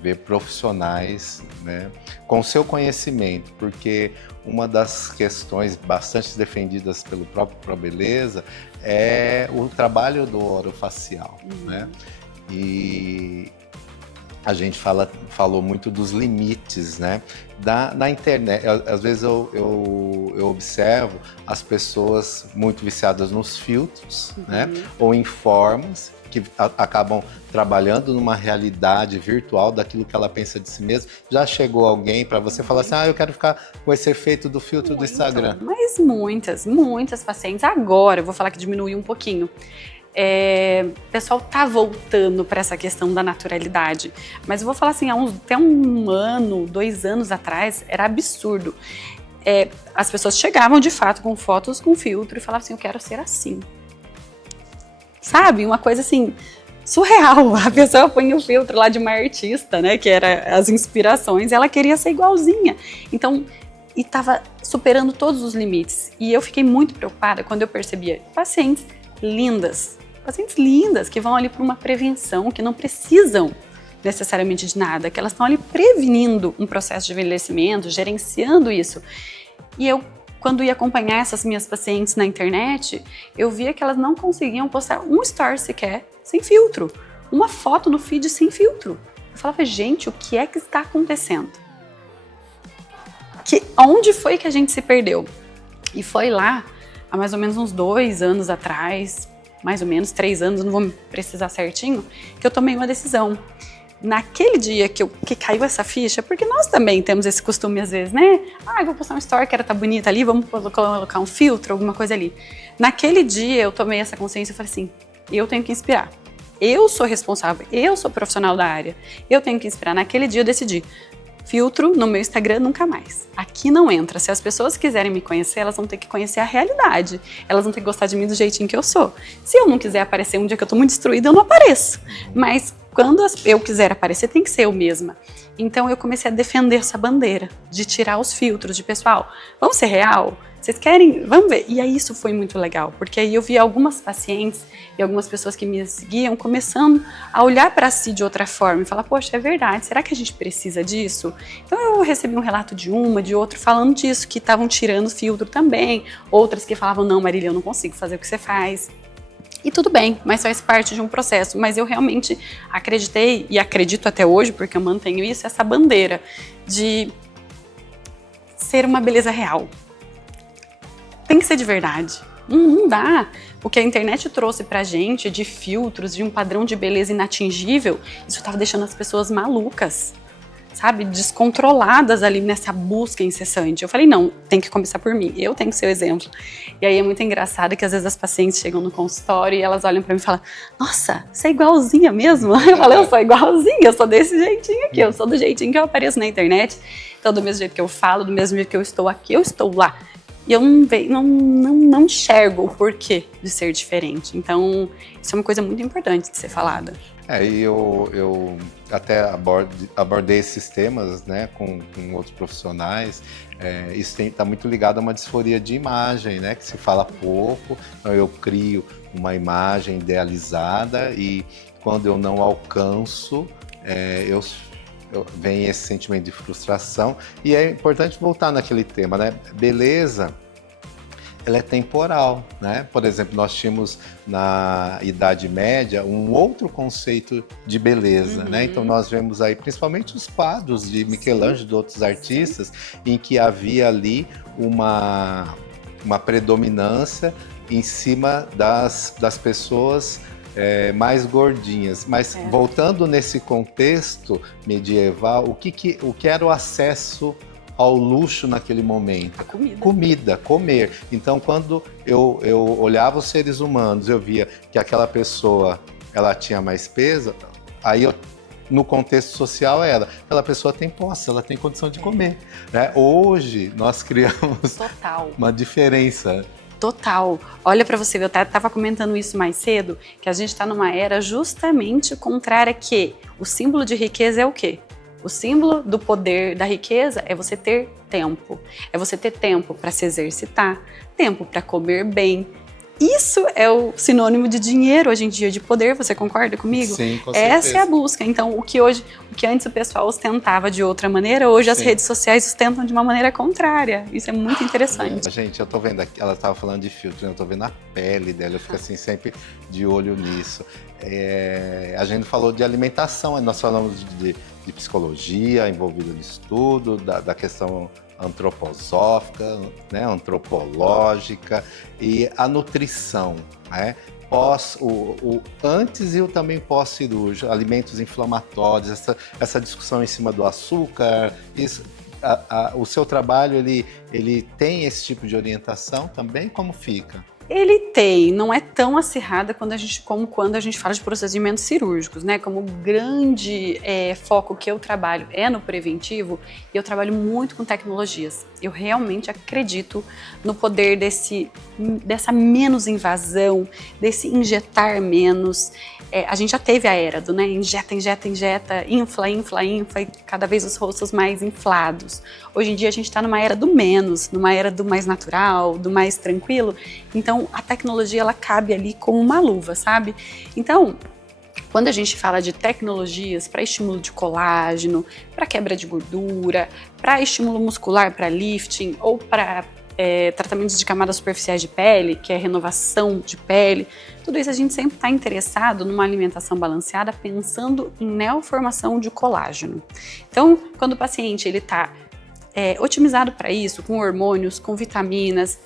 ver profissionais, né, com seu conhecimento, porque uma das questões bastante defendidas pelo próprio ProBeleza é o trabalho do orofacial, né? E a gente falou muito dos limites, né? Na internet, às vezes eu observo as pessoas muito viciadas nos filtros, né? Ou em formas que acabam trabalhando numa realidade virtual daquilo que ela pensa de si mesma. Já chegou alguém para você falar assim, eu quero ficar com esse efeito do filtro do Instagram? Mas muitas pacientes. Agora, eu vou falar que diminuiu um pouquinho. O pessoal tá voltando para essa questão da naturalidade, mas eu vou falar assim, até 1 ano, 2 anos atrás, era absurdo. As pessoas chegavam de fato com fotos com filtro e falavam assim, eu quero ser assim. Sabe? Uma coisa assim, surreal. A pessoa põe o filtro lá de uma artista, né, que era as inspirações, e ela queria ser igualzinha. Então, e tava superando todos os limites. E eu fiquei muito preocupada quando eu percebia pacientes lindas que vão ali para uma prevenção, que não precisam necessariamente de nada, que elas estão ali prevenindo um processo de envelhecimento, gerenciando isso. E eu, quando ia acompanhar essas minhas pacientes na internet, eu via que elas não conseguiam postar um story sequer sem filtro, uma foto no feed sem filtro. Eu falava, gente, o que é que está acontecendo? Onde foi que a gente se perdeu? E foi lá, há mais ou menos uns 2 anos atrás, mais ou menos 3 anos, não vou precisar certinho, que eu tomei uma decisão. Naquele dia que caiu essa ficha, porque nós também temos esse costume às vezes, né? Eu vou postar uma story que ela tá bonita ali, vamos colocar um filtro, alguma coisa ali. Naquele dia eu tomei essa consciência e falei assim, eu tenho que inspirar. Eu sou responsável, eu sou profissional da área, eu tenho que inspirar. Naquele dia eu decidi, filtro no meu Instagram nunca mais. Aqui não entra. Se as pessoas quiserem me conhecer, elas vão ter que conhecer a realidade. Elas vão ter que gostar de mim do jeitinho que eu sou. Se eu não quiser aparecer um dia que eu tô muito destruída, eu não apareço. Mas quando eu quiser aparecer, tem que ser eu mesma. Então eu comecei a defender essa bandeira de tirar os filtros de pessoal. Vamos ser real? Vocês querem? Vamos ver. E aí isso foi muito legal, porque aí eu vi algumas pacientes e algumas pessoas que me seguiam começando a olhar para si de outra forma e falar, poxa, é verdade, será que a gente precisa disso? Então eu recebi um relato de outra falando disso, que estavam tirando filtro também, outras que falavam, não, Marília, eu não consigo fazer o que você faz. E tudo bem, mas faz parte de um processo. Mas eu realmente acreditei, e acredito até hoje, porque eu mantenho isso, essa bandeira de ser uma beleza real. Tem que ser de verdade. Não dá. O que a internet trouxe pra gente de filtros, de um padrão de beleza inatingível, isso estava deixando as pessoas malucas, sabe? Descontroladas ali nessa busca incessante. Eu falei, não, tem que começar por mim. Eu tenho que ser o exemplo. E aí é muito engraçado que às vezes as pacientes chegam no consultório e elas olham pra mim e falam, nossa, você é igualzinha mesmo? Eu falo, eu sou igualzinha, eu sou desse jeitinho aqui, eu sou do jeitinho que eu apareço na internet. Então, do mesmo jeito que eu falo, do mesmo jeito que eu estou aqui, eu estou lá. E eu não enxergo o porquê de ser diferente. Então, isso é uma coisa muito importante de ser falada. E eu até abordei esses temas, né, com outros profissionais. Isso está muito ligado a uma disforia de imagem, né, que se fala pouco. Então eu crio uma imagem idealizada e quando eu não alcanço, vem esse sentimento de frustração. E é importante voltar naquele tema, né? Beleza, ela é temporal, né? Por exemplo, nós tínhamos na Idade Média um outro conceito de beleza, né? Então nós vemos aí principalmente os quadros de Michelangelo e de outros artistas em que havia ali uma predominância em cima das pessoas mais gordinhas. Mas voltando nesse contexto medieval, o que era o acesso ao luxo naquele momento? A comida. Comida, comer. Então, quando eu olhava os seres humanos, eu via que aquela pessoa ela tinha mais peso, aí no contexto social aquela pessoa tem posse, ela tem condição de comer, né? Hoje nós criamos uma diferença. Total. Olha para você ver, eu estava comentando isso mais cedo, que a gente está numa era justamente contrária, que o símbolo de riqueza é o quê? O símbolo do poder da riqueza é você ter tempo. É você ter tempo para se exercitar, tempo para comer bem. isso é o sinônimo de dinheiro hoje em dia, de poder, você concorda comigo? Sim, com certeza. Essa é a busca. Então, o que antes o pessoal ostentava de outra maneira, hoje as Sim. redes sociais ostentam de uma maneira contrária. Isso é muito interessante. Gente, eu tô vendo aqui, ela estava falando de filtro, eu tô vendo a pele dela, eu fico assim sempre de olho nisso. A gente falou de alimentação, nós falamos de psicologia envolvida nisso tudo, da questão antroposófica, né, antropológica, e a nutrição, né? O antes e o também pós-cirúrgico, alimentos inflamatórios, essa discussão em cima do açúcar, o seu trabalho ele tem esse tipo de orientação também? Como fica? Ele tem, não é tão acirrada como quando a gente fala de procedimentos cirúrgicos, né? Como o grande foco que eu trabalho é no preventivo, e eu trabalho muito com tecnologias. Eu realmente acredito no poder dessa menos invasão, desse injetar menos. A gente já teve a era do, né? Injeta, injeta, injeta, infla, infla, infla, e cada vez os rostos mais inflados. Hoje em dia a gente está numa era do menos, numa era do mais natural, do mais tranquilo. Então a tecnologia ela cabe ali como uma luva, sabe? Então, quando a gente fala de tecnologias para estímulo de colágeno, para quebra de gordura, para estímulo muscular, para lifting ou para tratamentos de camadas superficiais de pele, que é renovação de pele, tudo isso a gente sempre está interessado numa alimentação balanceada, pensando em neoformação de colágeno. Então, quando o paciente ele está otimizado para isso, com hormônios, com vitaminas,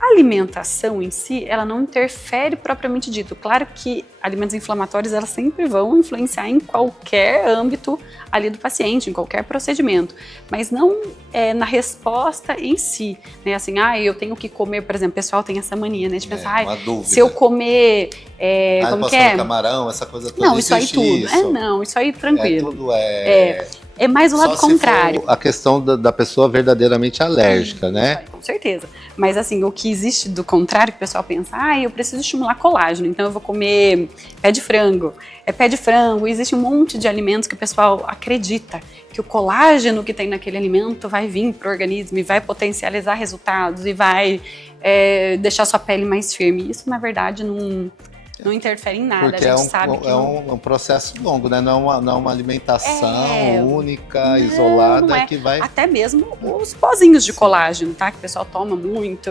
a alimentação em si, ela não interfere propriamente dito. Claro que alimentos inflamatórios, elas sempre vão influenciar em qualquer âmbito ali do paciente, em qualquer procedimento, mas não na resposta em si, né? Assim, eu tenho que comer, por exemplo, o pessoal tem essa mania, né, de pensar, uma se eu comer, como como que é? Camarão, essa coisa toda. Não, isso aí tudo. Isso aí tranquilo. Tudo é mais o lado só contrário. Se for a questão da pessoa verdadeiramente alérgica, né? Com certeza. Mas assim, o que existe do contrário, que o pessoal pensa, eu preciso estimular colágeno, então eu vou comer pé de frango. Pé de frango, existe um monte de alimentos que o pessoal acredita que o colágeno que tem naquele alimento vai vir para o organismo e vai potencializar resultados e vai deixar sua pele mais firme. Isso, na verdade, não interfere em nada. Porque a gente sabe que um processo longo, né? Não é uma alimentação única, isolada, que vai... Até mesmo os pozinhos de colágeno, tá? Que o pessoal toma muito,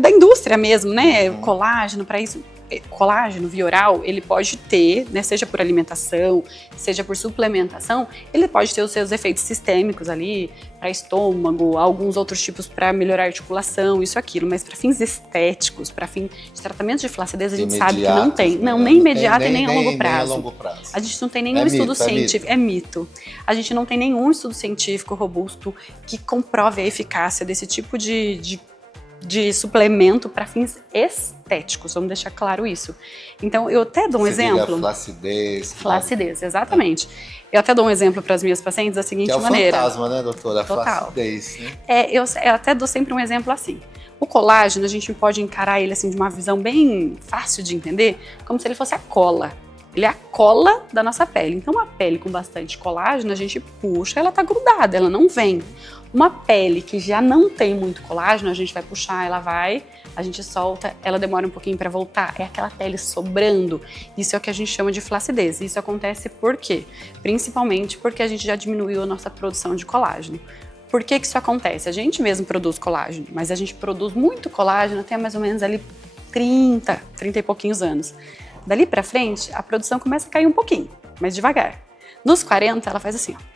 da indústria mesmo, né? Colágeno, para isso. Colágeno via oral, ele pode ter, né, seja por alimentação, seja por suplementação, ele pode ter os seus efeitos sistêmicos ali, para estômago, alguns outros tipos para melhorar a articulação, isso, aquilo, mas para fins estéticos, para fim de tratamento de flacidez, a gente sabe que não tem. Não, nem imediato e nem a longo prazo. A gente não tem nenhum estudo científico. É mito. A gente não tem nenhum estudo científico robusto que comprove a eficácia desse tipo de suplemento para fins estéticos, vamos deixar claro isso. Então, eu até dou um exemplo. Flacidez. Flacidez, exatamente. Eu até dou um exemplo para as minhas pacientes da seguinte maneira. É o fantasma, né, doutora? A Total. flacidez, né? Eu até dou sempre um exemplo assim. O colágeno, a gente pode encarar ele assim de uma visão bem fácil de entender, como se ele fosse a cola. Ele é a cola da nossa pele. Então, uma pele com bastante colágeno, a gente puxa, ela tá grudada, ela não vem. Uma pele que já não tem muito colágeno, a gente vai puxar, a gente solta, ela demora um pouquinho para voltar. É aquela pele sobrando. Isso é o que a gente chama de flacidez. Isso acontece por quê? Principalmente porque a gente já diminuiu a nossa produção de colágeno. Por que isso acontece? A gente mesmo produz colágeno, mas a gente produz muito colágeno até mais ou menos ali 30 e pouquinhos anos. Dali para frente, a produção começa a cair um pouquinho, mas devagar. Nos 40, ela faz assim, ó.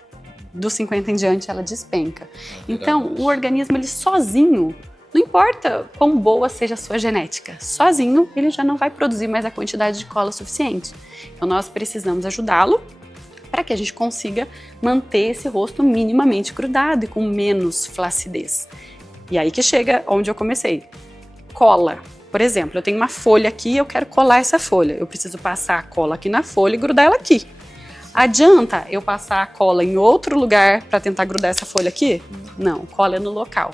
Dos 50 em diante, ela despenca. Então, o organismo, ele sozinho, não importa quão boa seja a sua genética, sozinho, ele já não vai produzir mais a quantidade de cola suficiente. Então, nós precisamos ajudá-lo para que a gente consiga manter esse rosto minimamente grudado e com menos flacidez. E aí que chega onde eu comecei. Cola. Por exemplo, eu tenho uma folha aqui e eu quero colar essa folha. Eu preciso passar a cola aqui na folha e grudar ela aqui. Adianta eu passar a cola em outro lugar para tentar grudar essa folha aqui? Não, cola é no local.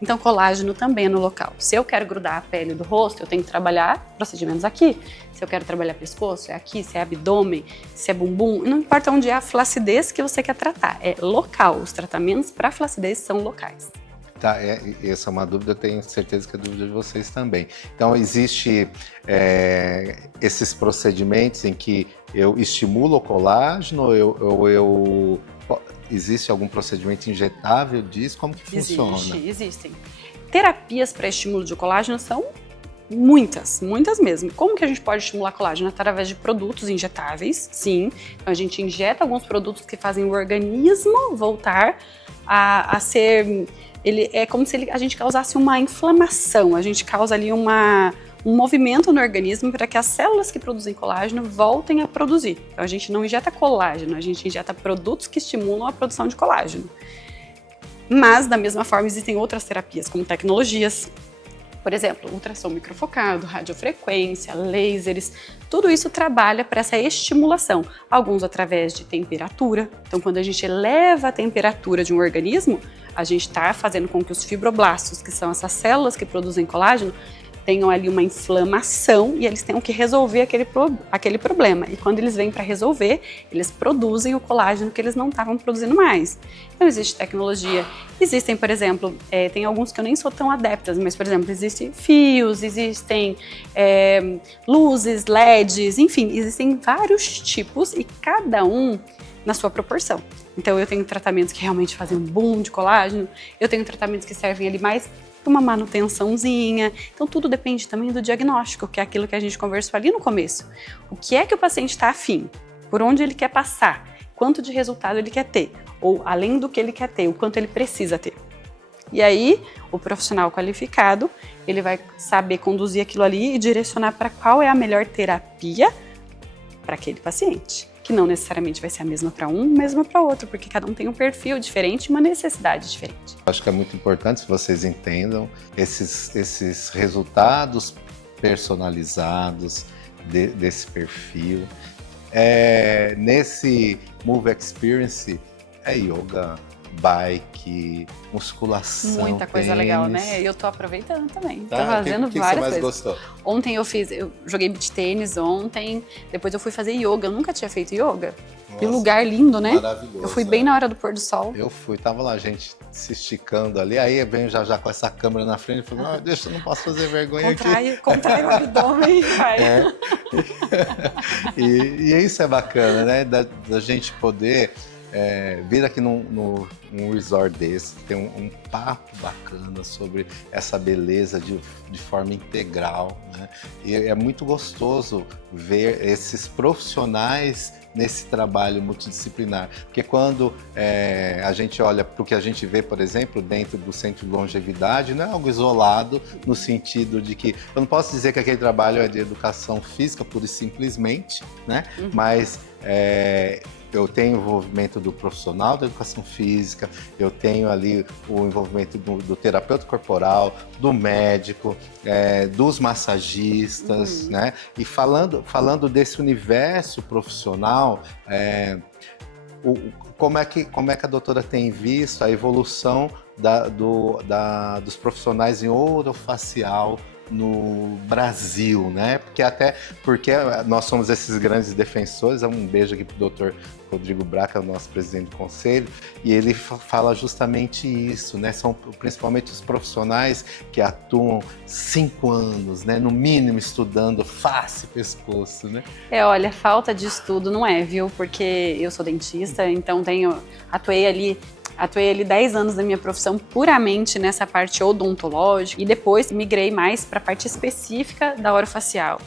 Então, colágeno também é no local. Se eu quero grudar a pele do rosto, eu tenho que trabalhar procedimentos aqui. Se eu quero trabalhar pescoço, é aqui. Se é abdômen, se é bumbum, não importa onde é a flacidez que você quer tratar, é local. Os tratamentos para flacidez são locais. Tá, essa é uma dúvida, eu tenho certeza que é dúvida de vocês também. Então, existe esses procedimentos em que eu estimulo o colágeno ou existe algum procedimento injetável disso? Como que funciona? Existem. Terapias para estímulo de colágeno são muitas mesmo. Como que a gente pode estimular colágeno? Através de produtos injetáveis, sim. Então, a gente injeta alguns produtos que fazem o organismo voltar a ser... é como se a gente causasse uma inflamação, a gente causa ali um movimento no organismo para que as células que produzem colágeno voltem a produzir. Então a gente não injeta colágeno, a gente injeta produtos que estimulam a produção de colágeno. Mas, da mesma forma, existem outras terapias, como tecnologias, por exemplo, ultrassom microfocado, radiofrequência, lasers, tudo isso trabalha para essa estimulação. Alguns através de temperatura. Então, quando a gente eleva a temperatura de um organismo, a gente está fazendo com que os fibroblastos, que são essas células que produzem colágeno, tenham ali uma inflamação e eles tenham que resolver aquele problema. E quando eles vêm para resolver, eles produzem o colágeno que eles não estavam produzindo mais. Então existe tecnologia, existem, por exemplo, tem alguns que eu nem sou tão adeptas, mas, por exemplo, existem fios, existem luzes, LEDs, enfim, existem vários tipos e cada um na sua proporção. Então eu tenho tratamentos que realmente fazem um boom de colágeno, eu tenho tratamentos que servem ali mais para uma manutençãozinha. Então tudo depende também do diagnóstico, que é aquilo que a gente conversou ali no começo. O que é que o paciente está afim? Por onde ele quer passar? Quanto de resultado ele quer ter? Ou além do que ele quer ter, o quanto ele precisa ter? E aí, o profissional qualificado, ele vai saber conduzir aquilo ali e direcionar para qual é a melhor terapia para aquele paciente. Que não necessariamente vai ser a mesma para um, mesma para outro, porque cada um tem um perfil diferente e uma necessidade diferente. Acho que é muito importante que vocês entendam esses resultados personalizados desse perfil. Nesse Move Experience é yoga, bike, musculação, muita coisa tênis. Legal, né? Eu tô aproveitando também. Tá? Tô fazendo que várias você mais coisas. Gostou? Ontem eu joguei beach tênis ontem, depois eu fui fazer yoga. Eu nunca tinha feito yoga. Que lugar lindo, né? Maravilhoso. Eu fui bem na hora do pôr do sol. Eu fui, tava lá, gente, se esticando ali, aí vem já com essa câmera na frente e falou, deixa, eu não posso fazer vergonha aqui. Contrai o abdômen e vai. E isso é bacana, né? Da gente poder vir aqui num resort desse, ter um papo bacana sobre essa beleza de forma integral, né? E é muito gostoso ver esses profissionais nesse trabalho multidisciplinar, porque quando a gente olha para o que a gente vê, por exemplo, dentro do Centro de Longevidade, não é algo isolado no sentido de que, eu não posso dizer que aquele trabalho é de educação física, pura e simplesmente, né? Mas eu tenho o envolvimento do profissional da educação física, eu tenho ali o envolvimento do terapeuta corporal, do médico, dos massagistas, né? E falando desse universo profissional, como é que a doutora tem visto a evolução dos profissionais em orofacial no Brasil, né? Porque nós somos esses grandes defensores. Um beijo aqui pro Dr. Rodrigo Braca, o nosso presidente do conselho, e ele fala justamente isso, né? São principalmente os profissionais que atuam 5 anos, né? No mínimo estudando face e pescoço, né? Olha, falta de estudo não é, viu? Porque eu sou dentista, então atuei ali 10 anos da minha profissão puramente nessa parte odontológica e depois migrei mais para a parte específica da orofacial.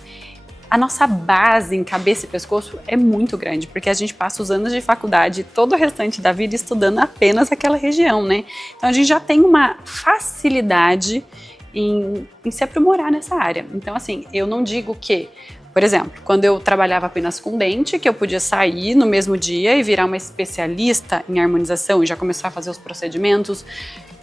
A nossa base em cabeça e pescoço é muito grande, porque a gente passa os anos de faculdade e todo o restante da vida estudando apenas aquela região, né? Então a gente já tem uma facilidade em se aprimorar nessa área. Então, assim, eu não digo que, por exemplo, quando eu trabalhava apenas com dente, que eu podia sair no mesmo dia e virar uma especialista em harmonização e já começar a fazer os procedimentos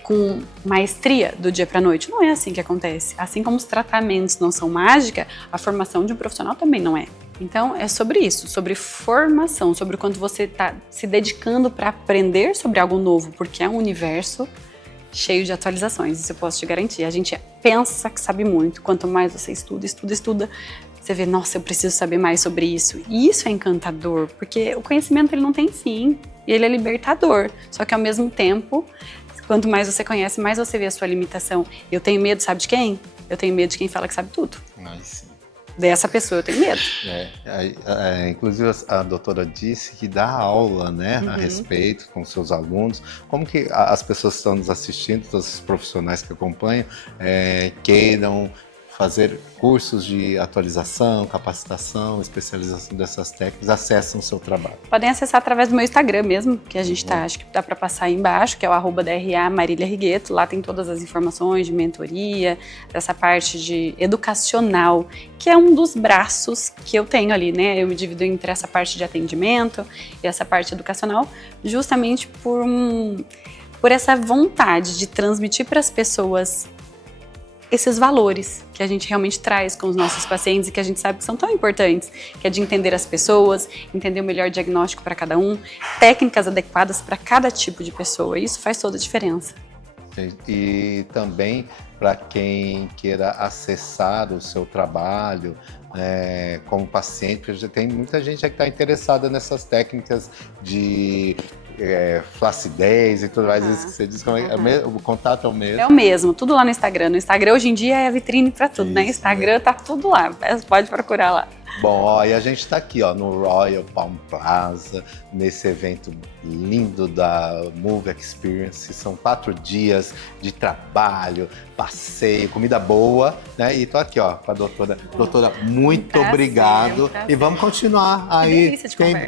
com maestria do dia para a noite. Não é assim que acontece. Assim como os tratamentos não são mágica, a formação de um profissional também não é. Então, é sobre isso, sobre formação, sobre o quanto você está se dedicando para aprender sobre algo novo, porque é um universo cheio de atualizações, isso eu posso te garantir. A gente pensa que sabe muito, quanto mais você estuda, você vê, nossa, eu preciso saber mais sobre isso. E isso é encantador, porque o conhecimento ele não tem fim, e ele é libertador. Só que ao mesmo tempo, quanto mais você conhece, mais você vê a sua limitação. Eu tenho medo, sabe de quem? Eu tenho medo de quem fala que sabe tudo. Aí sim. Dessa pessoa eu tenho medo. Inclusive a doutora disse que dá aula, né, a respeito com seus alunos. Como que as pessoas que estão nos assistindo, todos os profissionais que acompanham, queiram fazer cursos de atualização, capacitação, especialização dessas técnicas, acessam o seu trabalho? Podem acessar através do meu Instagram mesmo, que a gente acho que dá para passar aí embaixo, que é o @DRA Marília Rigueto. Lá tem todas as informações de mentoria, dessa parte de educacional, que é um dos braços que eu tenho ali, né? Eu me divido entre essa parte de atendimento e essa parte educacional, justamente por essa vontade de transmitir para as pessoas esses valores que a gente realmente traz com os nossos pacientes e que a gente sabe que são tão importantes, que é de entender as pessoas, entender o melhor diagnóstico para cada um, técnicas adequadas para cada tipo de pessoa. Isso faz toda a diferença. E também para quem queira acessar o seu trabalho como paciente, porque tem muita gente que está interessada nessas técnicas de flacidez e tudo mais, isso que você disse, o contato é o mesmo? É o mesmo, tudo lá no Instagram. No Instagram hoje em dia é a vitrine para tudo, né? Instagram tá tudo lá, pode procurar lá. Bom, e a gente está aqui no Royal Palm Plaza, nesse evento lindo da Move Experience. São 4 dias de trabalho, passeio, comida boa, né? E tô aqui, com a doutora. Doutora, muito obrigado. E vamos continuar aí.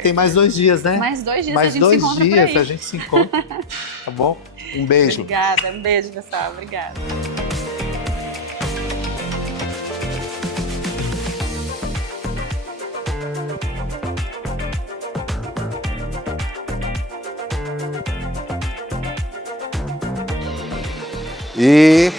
Tem mais 2 dias, né? Mais 2 dias mais a gente 2 se encontra dias por aí. a gente se encontra. Tá bom? Um beijo. Obrigada, um beijo, pessoal. Obrigada. E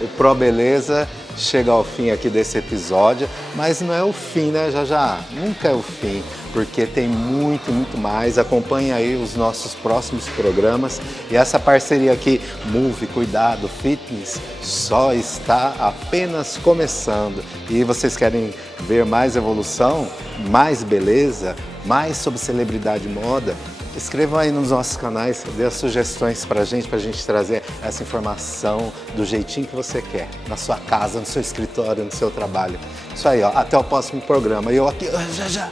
o Pro Beleza chega ao fim aqui desse episódio, mas não é o fim, né, já nunca é o fim, porque tem muito mais. Acompanhe aí os nossos próximos programas e essa parceria aqui, Move, Cuidado, Fitness, só está apenas começando. E vocês querem ver mais evolução, mais beleza, mais sobre celebridade e moda? Escrevam aí nos nossos canais, dê as sugestões pra gente trazer essa informação do jeitinho que você quer, na sua casa, no seu escritório, no seu trabalho. Isso aí, até o próximo programa. E eu aqui, já.